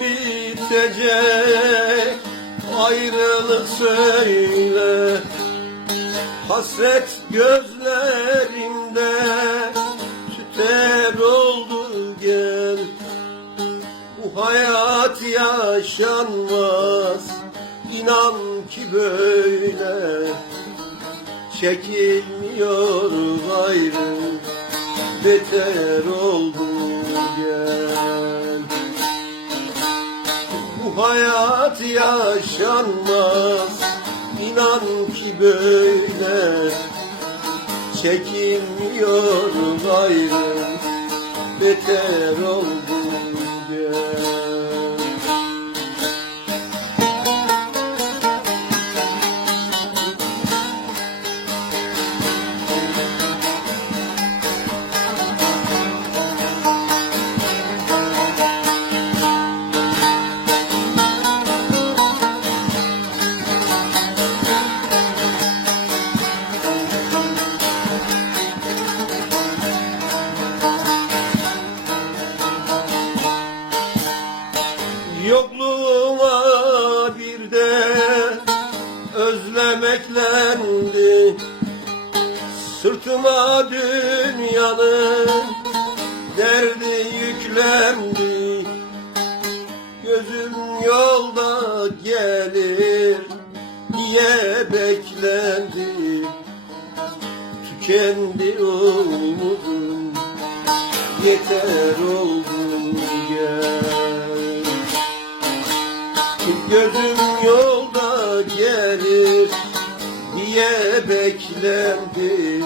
bitecek? Ayrılık söyle. Hasret gözlerimde. Tüter oldu gel. Bu hayat yaşanmaz. İnan ki böyle. Çekilmiyor gayrı. Beter oldu gel Hayat yaşanmaz. İnan ki böyle Çekilmiyor gayrı beter oldu Yokluğuma bir de özlemeklendi. Sırtıma dünyanın derdi yüklendi. Gözüm yolda gelir diye beklendi. Tükendi umudum yeter oldu gel Gözüm yolda gelir diye beklendi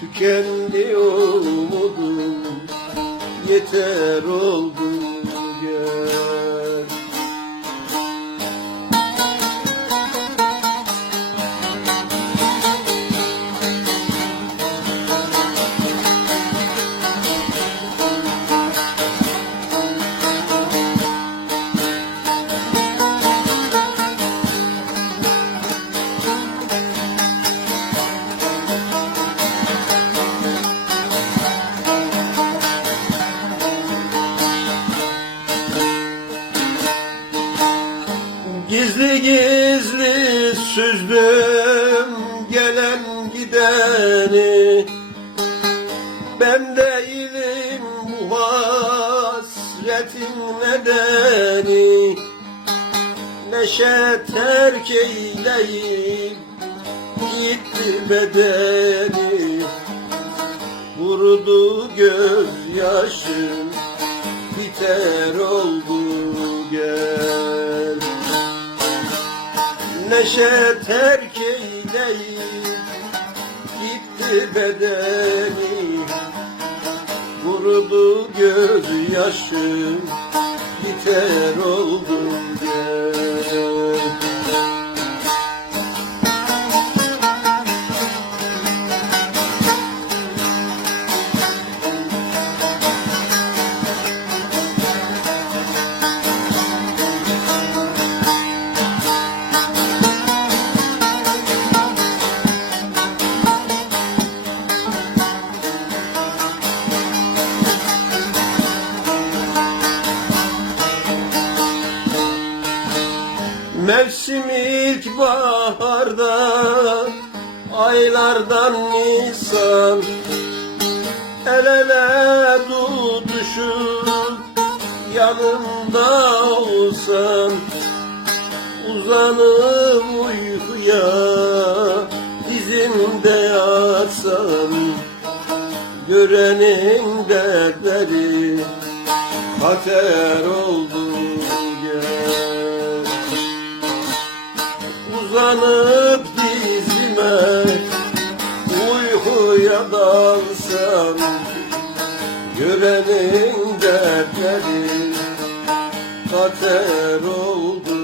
Tükendi umudum yeter oldu gel Gizli gizli süzdüm gelen gideni. Ben değilim bu hasretin nedeni. Neşe terk eyleyip gitti bedeni. Vurdu gözyaşım biter oldu gel Neşe terk eyleyip gitti bedeni Vurdu gözyaşım biter oldu Mevsim ilk baharda Aylardan Nisan El ele tutuşup Yanımda olsan Uzanıp uykuya Dizimde yatsan Görenin dertleri Kater oldu dalsam Görenin dertleri Kater oldu